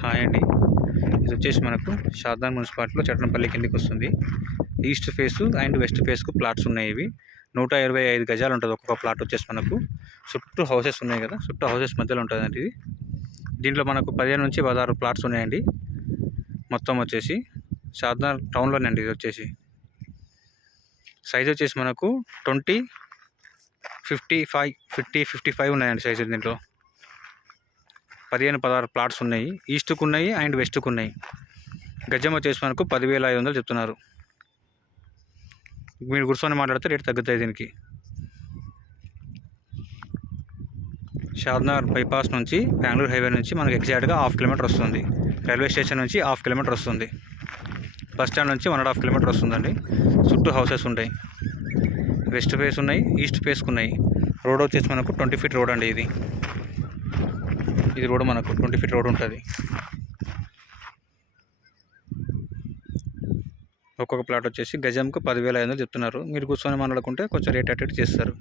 Hi అండి. ఇది వచ్చేసి మనకు షాద్నగర్ మున్సిపాలిటీలో చట్రంపల్లి కిందకి వస్తుంది. ఈస్ట్ ఫేసు అండ్ వెస్ట్ ఫేస్కు ప్లాట్స్ ఉన్నాయి. ఇవి 125 గజాలు ఉంటుంది ఒక్కొక్క ప్లాట్ వచ్చేసి మనకు. చుట్టూ హౌసెస్ ఉన్నాయి కదా, చుట్టూ హౌసెస్ మధ్యలో ఉంటుందండి ఇది. దీంట్లో మనకు 15 నుంచి 16 ప్లాట్స్ ఉన్నాయండి. మొత్తం వచ్చేసి షాద్నగర్ టౌన్లోనే అండి. ఇది వచ్చేసి సైజ్ వచ్చేసి మనకు 20, 55 ఉన్నాయండి సైజు. దీంట్లో 15-16 ప్లాట్స్ ఉన్నాయి. ఈస్ట్కు ఉన్నాయి అండ్ వెస్ట్కు ఉన్నాయి. గజం వచ్చేసి మనకు 10,500 చెప్తున్నారు. మీరు కూర్చొని మాట్లాడితే రేట్ తగ్గుతాయి దీనికి. షాద్నగర్ బైపాస్ నుంచి బెంగళూరు హైవే నుంచి మనకు ఎగ్జాక్ట్గా 1/2 కిలోమీటర్ వస్తుంది. రైల్వే స్టేషన్ నుంచి 1/2 కిలోమీటర్ వస్తుంది. బస్ స్టాండ్ నుంచి 1.5 కిలోమీటర్ వస్తుందండి. చుట్టూ హౌసెస్ ఉంటాయి. వెస్ట్ ఫేస్ ఉన్నాయి, ఈస్ట్ ఫేస్కు ఉన్నాయి. రోడ్ వచ్చేసి మనకు 20 ఫీట్ రోడ్ అండి. ఇది రోడ్ మనకు 20 ఫీట్ రోడ్ ఉంటుంది. ఒక్కొక్క ప్లాట్ వచ్చేసి గజంకు 10,500 చెప్తున్నారు. మీరు కూర్చొని మాట్లాడుకుంటే కొంచెం రేట్ అటు చేస్తారు.